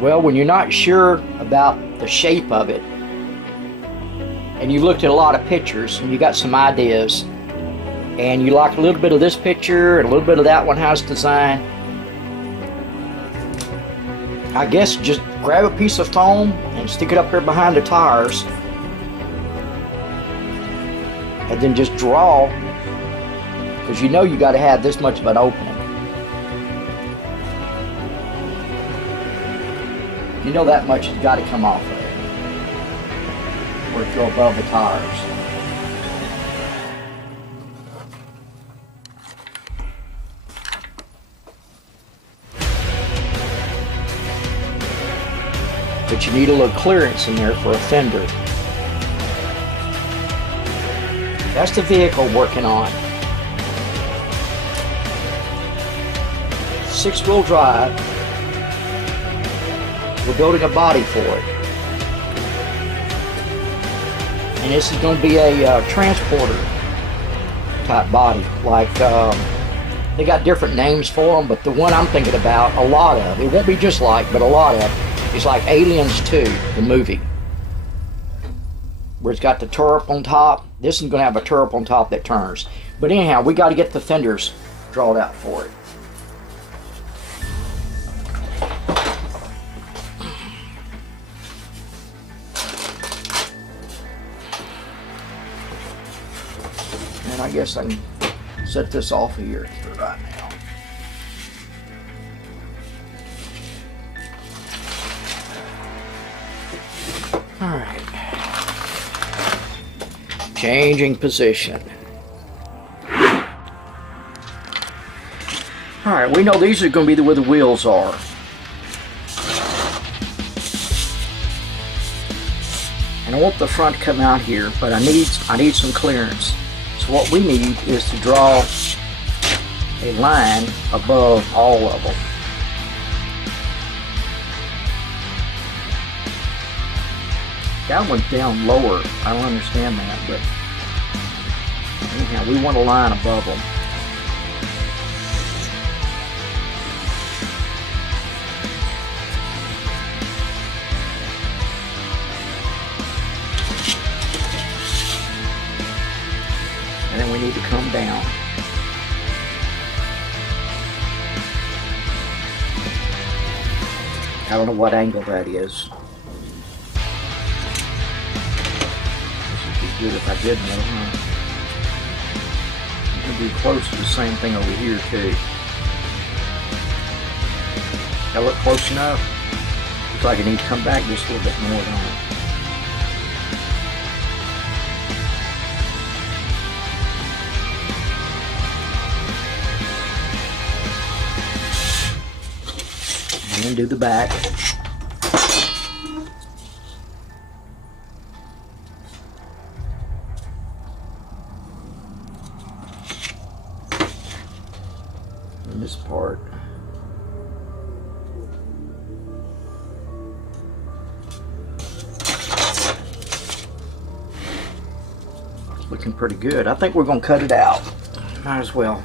Well, when you're not sure about the shape of it, and you looked at a lot of pictures and you got some ideas, and you like a little bit of this picture and a little bit of that one, how it's designed, I guess just grab a piece of foam and stick it up here behind the tires, and then just draw, because you know you got to have this much of an opening. You know that much has got to come off of it, or if you're above the tires. But you need a little clearance in there for a fender. That's the vehicle working on. 6-wheel drive. We're building a body for it. And this is going to be a transporter type body. Like, they got different names for them, but the one I'm thinking about, a lot of, it won't be just like, but a lot of, is like Aliens 2, the movie. Where it's got the turret on top. This is going to have a turret on top that turns. But anyhow, we got to get the fenders drawn out for it. And I guess I can set this off of here for right now. All right. Changing position. All right, we know these are going to be where the wheels are. And I want the front to come out here, but I need some clearance. So what we need is to draw a line above all of them. That one's down lower. I don't understand that, but anyhow, we want a line above them. And then we need to come down. I don't know what angle that is. Good if I did know, huh? It could be close to the same thing over here too. That look close enough? Looks like I need to come back just a little bit more, don't it? And then do the back. This part. It's looking pretty good. I think we're going to cut it out. Might as well.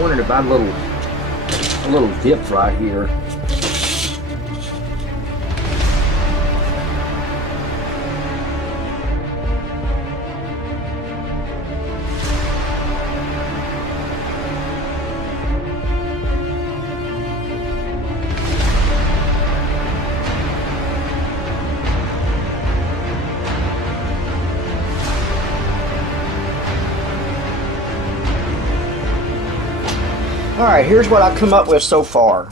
Wondering about a little dip right here. Alright, here's what I've come up with so far.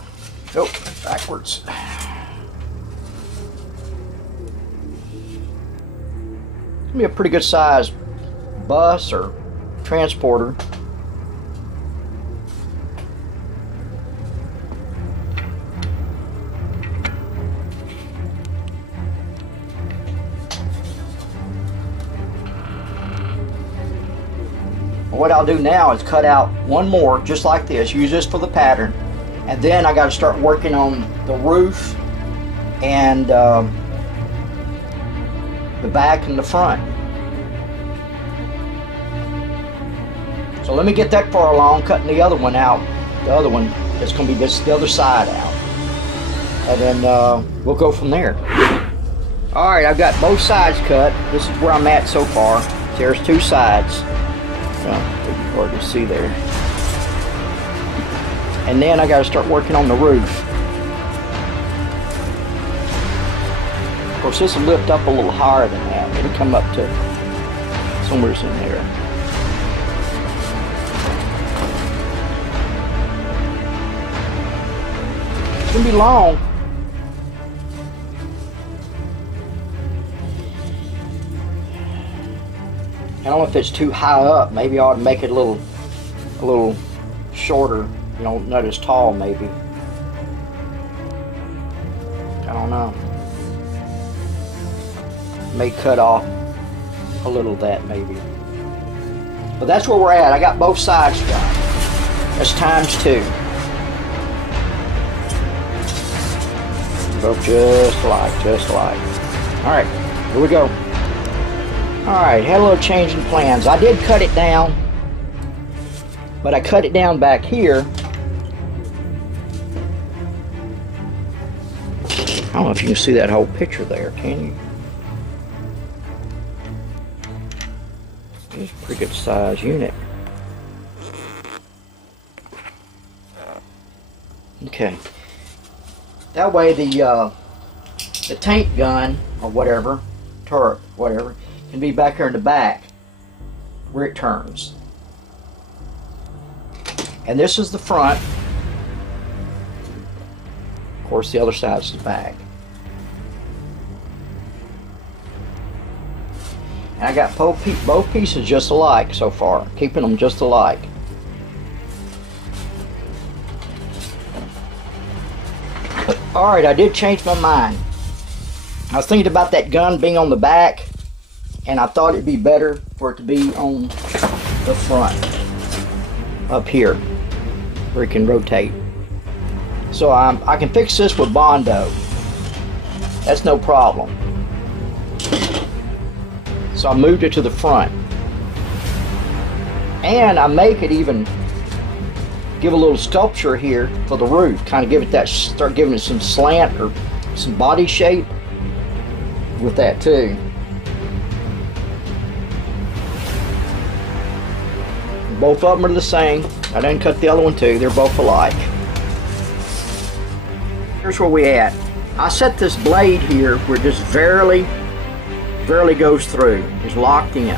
Oh, backwards. It's gonna be a pretty good size bus or transporter. what I'll do now is cut out one more just like this, use this for the pattern, and then I got to start working on the roof and the back and the front. So let me get that far along, cutting the other one out. The other one is going to be the other side out. And then we'll go from there. Alright, I've got both sides cut. This is where I'm at so far. There's two sides. It's hard to see there. And then I got to start working on the roof. Of course, this will lift up a little higher than that. It'll come up to somewhere in there. It's gonna be long. I don't know if it's too high up. Maybe I ought to make it a little shorter. You know, not as tall. Maybe. I don't know. May cut off a little of that maybe. But that's where we're at. I got both sides done. That's ×2. Both just like. Alright, here we go. Alright, had a little change in plans. I did cut it down, but I cut it down back here. I don't know if you can see that whole picture there, can you? It's a pretty good size unit. Okay. That way the tank gun or whatever, turret, whatever, can be back here in the back where it turns. And this is the front. Of course, the other side is the back. And I got both pieces just alike so far, keeping them just alike. Alright, I did change my mind. I was thinking about that gun being on the back, and I thought it'd be better for it to be on the front, up here, where it can rotate. So I can fix this with Bondo. That's no problem. So I moved it to the front. And I make it even give a little sculpture here for the roof, kind of give it that, start giving it some slant or some body shape with that too. Both of them are the same. I didn't cut the other one too. They're both alike. Here's where we at. I set this blade here where it just barely goes through. It's locked in.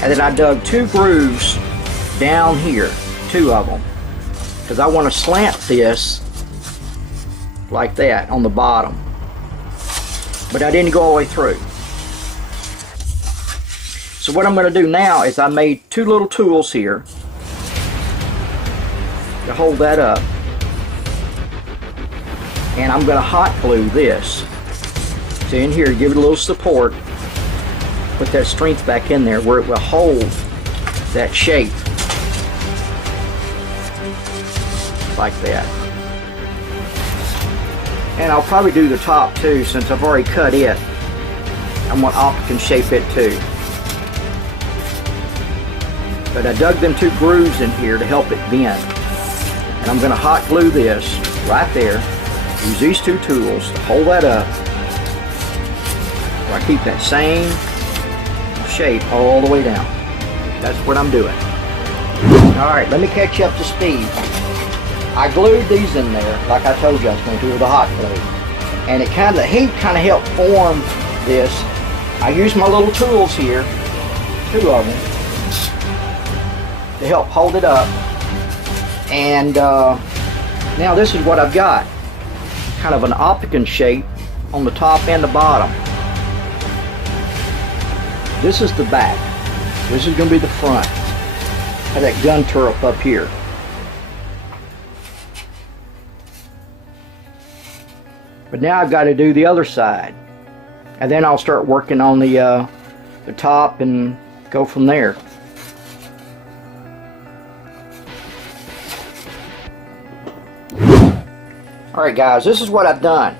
And then I dug 2 grooves down here. 2 of them, because I want to slant this like that on the bottom, but I didn't go all the way through. So what I'm going to do now is I made 2 little tools here to hold that up, and I'm going to hot glue this. So in here, give it a little support, put that strength back in there where it will hold that shape. Like that. And I'll probably do the top too, since I've already cut it. I'm going to optic shape it too. But I dug them 2 grooves in here to help it bend. And I'm going to hot glue this right there. Use these 2 tools to hold that up. So I keep that same shape all the way down. That's what I'm doing. Alright, let me catch you up to speed. I glued these in there, like I told you I was going to do with a hot glue. And the heat kind of helped form this. I used my little tools here, 2 of them, to help hold it up. And now this is what I've got. Kind of an opticon shape on the top and the bottom. This is the back. This is going to be the front. Have that gun turret up here. But now I've got to do the other side, and then I'll start working on the top and go from there. Alright guys, this is what I've done.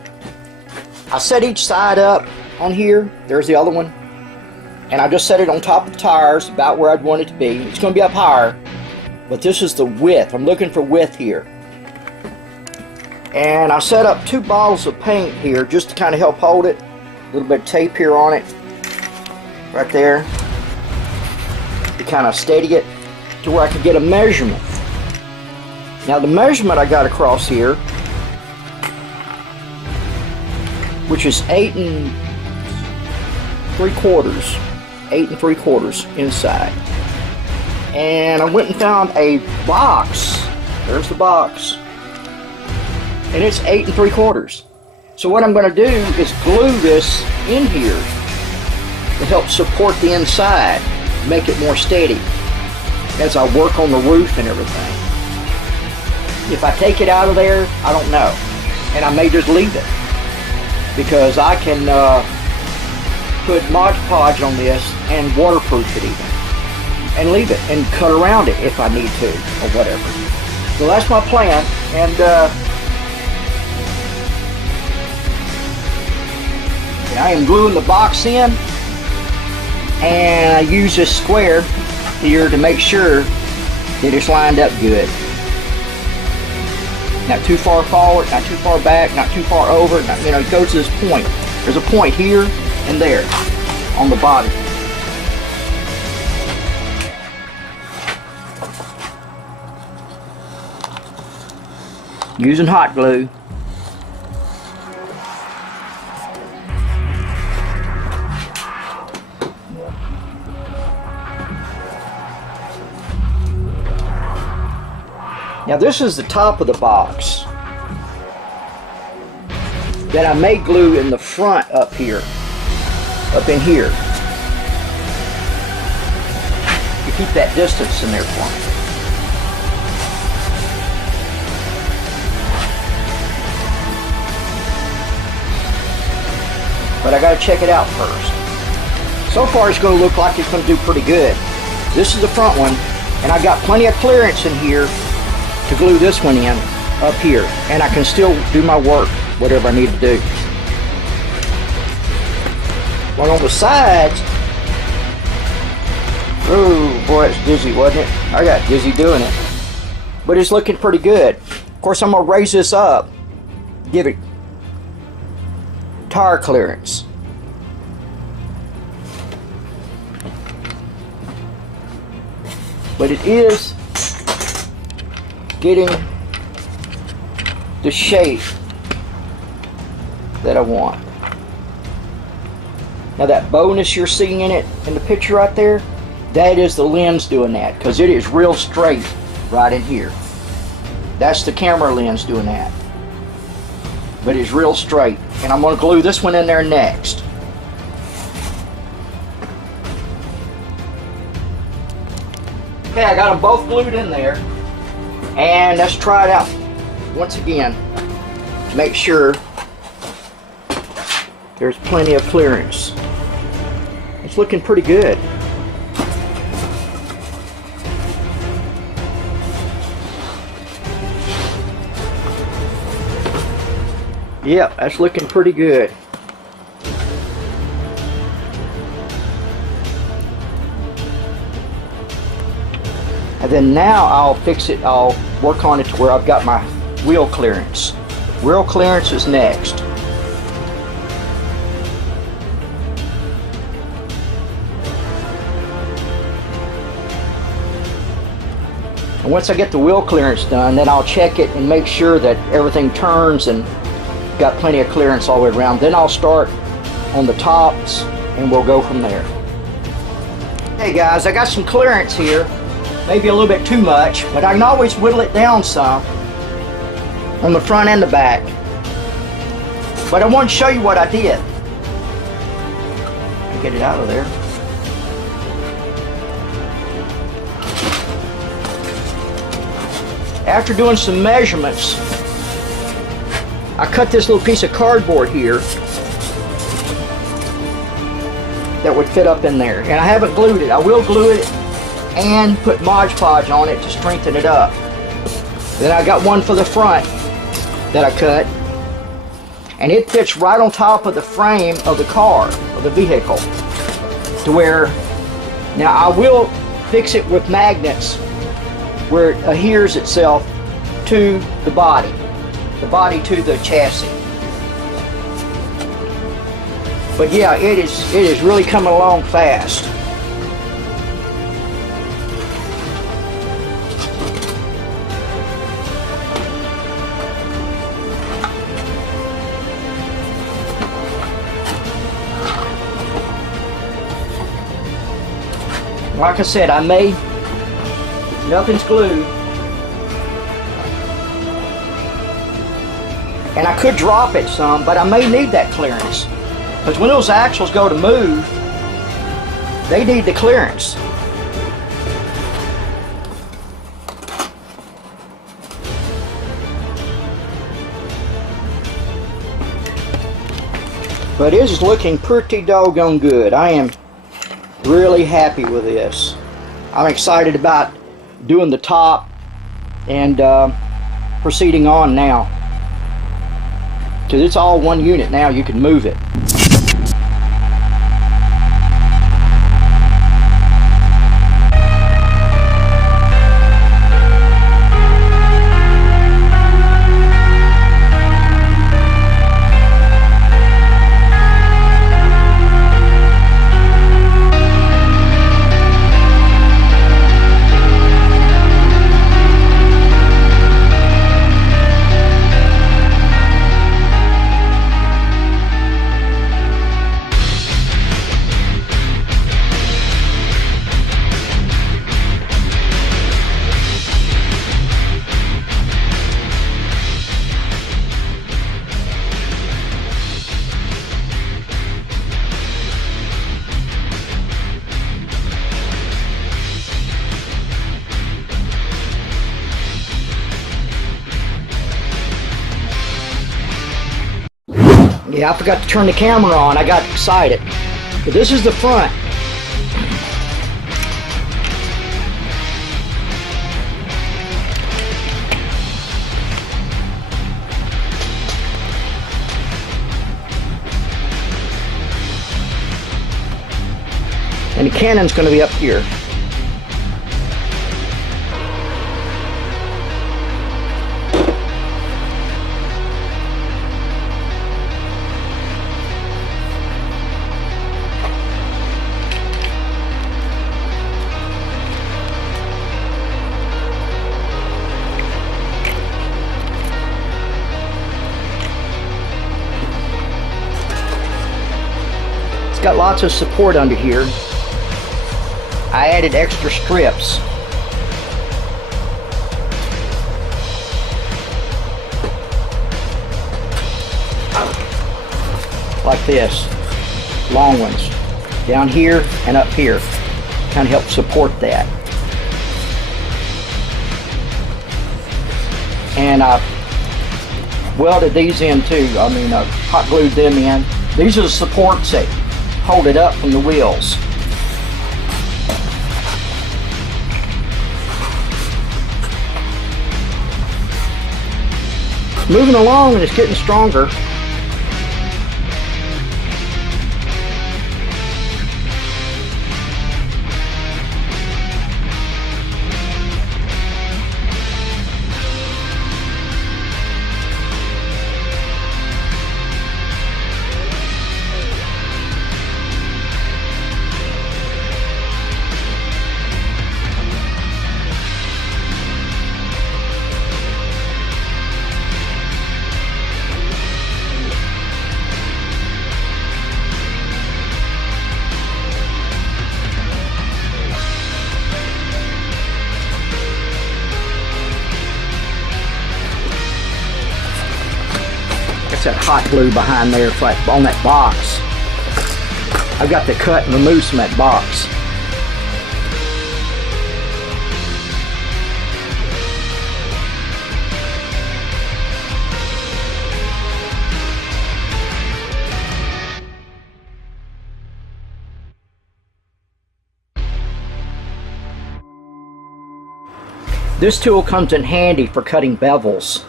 I set each side up on here. There's the other one. And I just set it on top of the tires, about where I'd want it to be. It's going to be up higher, but this is the width. I'm looking for width here. And I set up 2 bottles of paint here just to kind of help hold it. A little bit of tape here on it, right there, to kind of steady it to where I could get a measurement. Now the measurement I got across here, which is 8 3/4. 8 3/4 inside. And I went and found a box. There's the box. And it's 8 3/4. So what I'm going to do is glue this in here to help support the inside, make it more steady as I work on the roof and everything. If I take it out of there, I don't know. And I may just leave it, because I can put Mod Podge on this and waterproof it even, and leave it and cut around it if I need to, or whatever. So that's my plan. And I am gluing the box in, and I use this square here to make sure that it's lined up good. Not too far forward, not too far back, not too far over. Not, you know, it goes to this point. There's a point here and there on the body. Using hot glue. Now this is the top of the box that I may glue in the front up here, up in here, to keep that distance in there for me. But I gotta check it out first. So far it's gonna look like it's gonna do pretty good. This is the front one, and I got plenty of clearance in here to glue this one in up here, and I can still do my work, whatever I need to do. But on the sides, oh boy, it's dizzy, wasn't it? I got dizzy doing it. But it's looking pretty good. Of course, I'm gonna raise this up, give it tire clearance. But it is getting the shape that I want. Now that bowness you're seeing in it, in the picture right there, that is the lens doing that, because it is real straight right in here. That's the camera lens doing that. But it's real straight. And I'm going to glue this one in there next. Okay, I got them both glued in there. And let's try it out once again to make sure there's plenty of clearance. It's looking pretty good. Yep, that's looking pretty good. And then now I'll fix it, I'll work on it to where I've got my wheel clearance. Wheel clearance is next. And once I get the wheel clearance done, then I'll check it and make sure that everything turns and got plenty of clearance all the way around. Then I'll start on the tops and we'll go from there. Hey guys, I got some clearance here. Maybe a little bit too much, but I can always whittle it down some on the front and the back. But I want to show you what I did. Get it out of there. After doing some measurements, I cut this little piece of cardboard here that would fit up in there. And I haven't glued it. I will glue it and put Mod Podge on it to strengthen it up. Then I got one for the front that I cut, and it fits right on top of the frame of the car, of the vehicle, to where, now I will fix it with magnets where it adheres itself to the body to the chassis. But yeah, it is really coming along fast. Like I said, nothing's glued. And I could drop it some, but I may need that clearance. Because when those axles go to move, they need the clearance. But it is looking pretty doggone good. I am really happy with this. I'm excited about doing the top and proceeding on now. Because it's all one unit now, you can move it. Yeah, I forgot to turn the camera on. I got excited. But this is the front. And the cannon's going to be up here. Got lots of support under here. I added extra strips. Like this. Long ones. Down here and up here. Kind of help support that. And I welded these in too. Hot glued them in. These are the supports that hold it up from the wheels. Moving along, and it's getting stronger. That hot glue behind there on that box. I've got to cut and remove some of that box. This tool comes in handy for cutting bevels.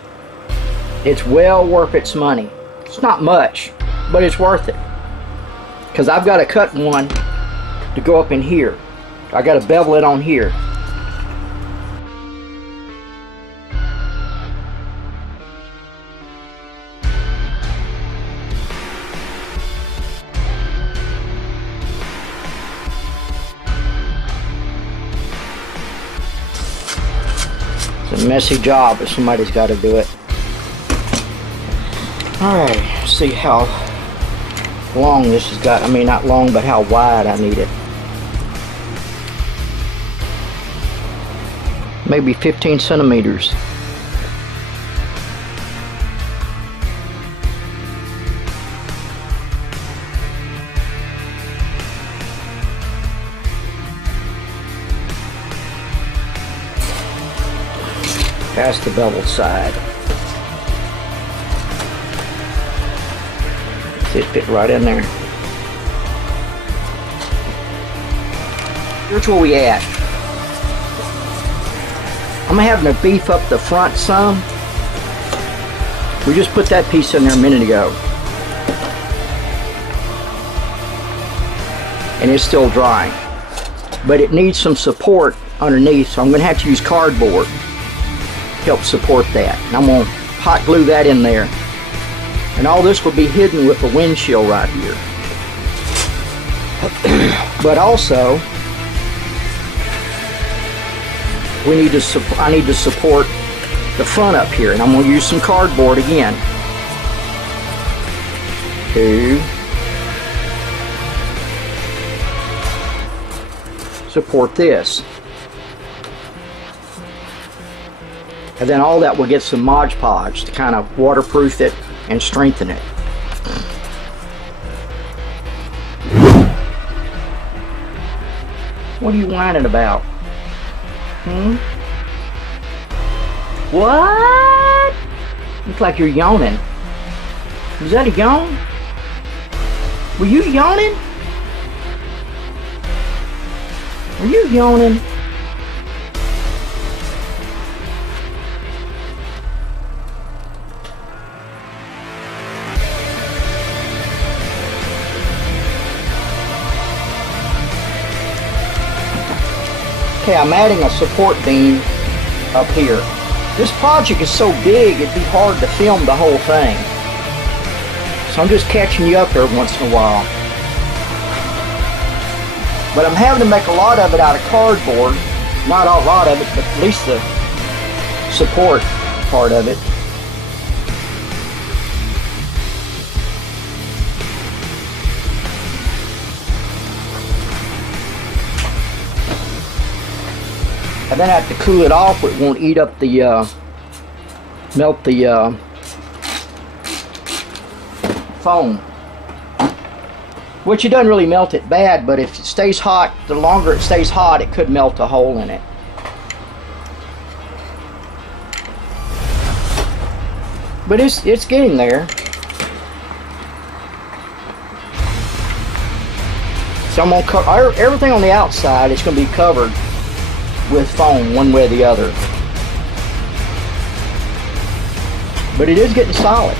It's well worth its money. It's not much, but it's worth it. Because I've got to cut one to go up in here. I got to bevel it on here. It's a messy job, but somebody's got to do it. Alright, see how long this has got. I mean, not long, but how wide I need it. Maybe 15 centimeters. Past the beveled side. It fit right in there. Here's where we at. I'm having to beef up the front some. We just put that piece in there a minute ago. And it's still drying. But it needs some support underneath, so I'm going to have to use cardboard to help support that. And I'm going to hot glue that in there. And all this will be hidden with the windshield right here. But also, I need to support the front up here, and I'm going to use some cardboard again to support this. And then all that will get some Mod Podge to kind of waterproof it and strengthen it. What are you whining about? What? Looks like you're yawning. Was that a yawn? Were you yawning? Were you yawning? Okay, I'm adding a support beam up here. This project is so big, it'd be hard to film the whole thing. So I'm just catching you up every once in a while. But I'm having to make a lot of it out of cardboard. Not a lot of it, but at least the support part of it. And then I have to cool it off, it won't eat up the, melt the foam. Which it doesn't really melt it bad, but if it stays hot, the longer it stays hot, it could melt a hole in it. But it's getting there. So I'm gonna cover everything on the outside. It's gonna be covered with foam one way or the other. But it is getting solid.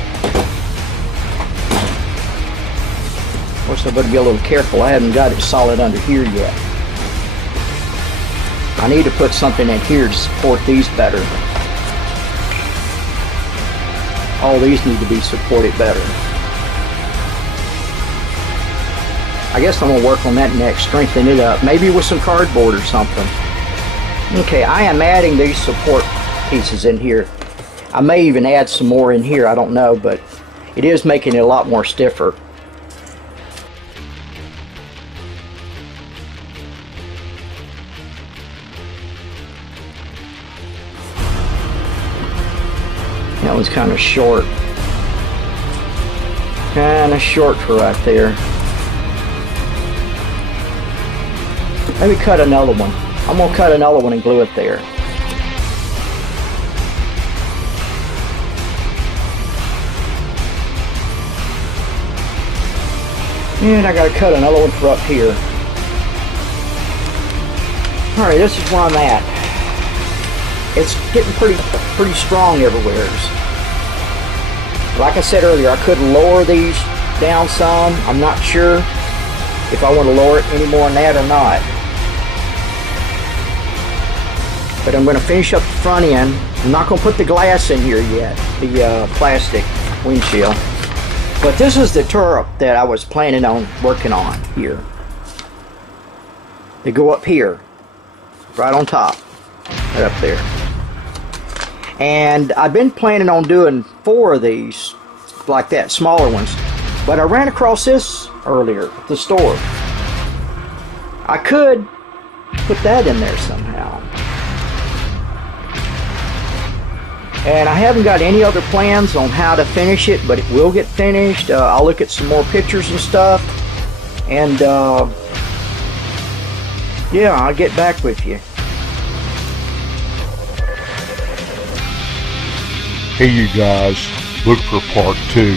Of course, I better be a little careful. I haven't got it solid under here yet. I need to put something in here to support these better. All these need to be supported better. I guess I'm gonna work on that next, strengthen it up, maybe with some cardboard or something. Okay, I am adding these support pieces in here. I may even add some more in here, I don't know, but it is making it a lot more stiffer. That one's kind of short. Kind of short for right there. Maybe cut another one. I'm going to cut another one and glue it there. And I got to cut another one for up here. Alright, this is where I'm at. It's getting pretty strong everywhere. Like I said earlier, I could lower these down some. I'm not sure if I want to lower it any more than that or not. But I'm going to finish up the front end. I'm not going to put the glass in here yet, the plastic windshield. But this is the turret that I was planning on working on here. They go up here, right on top, right up there. And I've been planning on doing 4 of these, like that, smaller ones. But I ran across this earlier at the store. I could put that in there somehow. And I haven't got any other plans on how to finish it, but it will get finished. I'll look at some more pictures and stuff. And yeah, I'll get back with you. Hey you guys, look for part 2.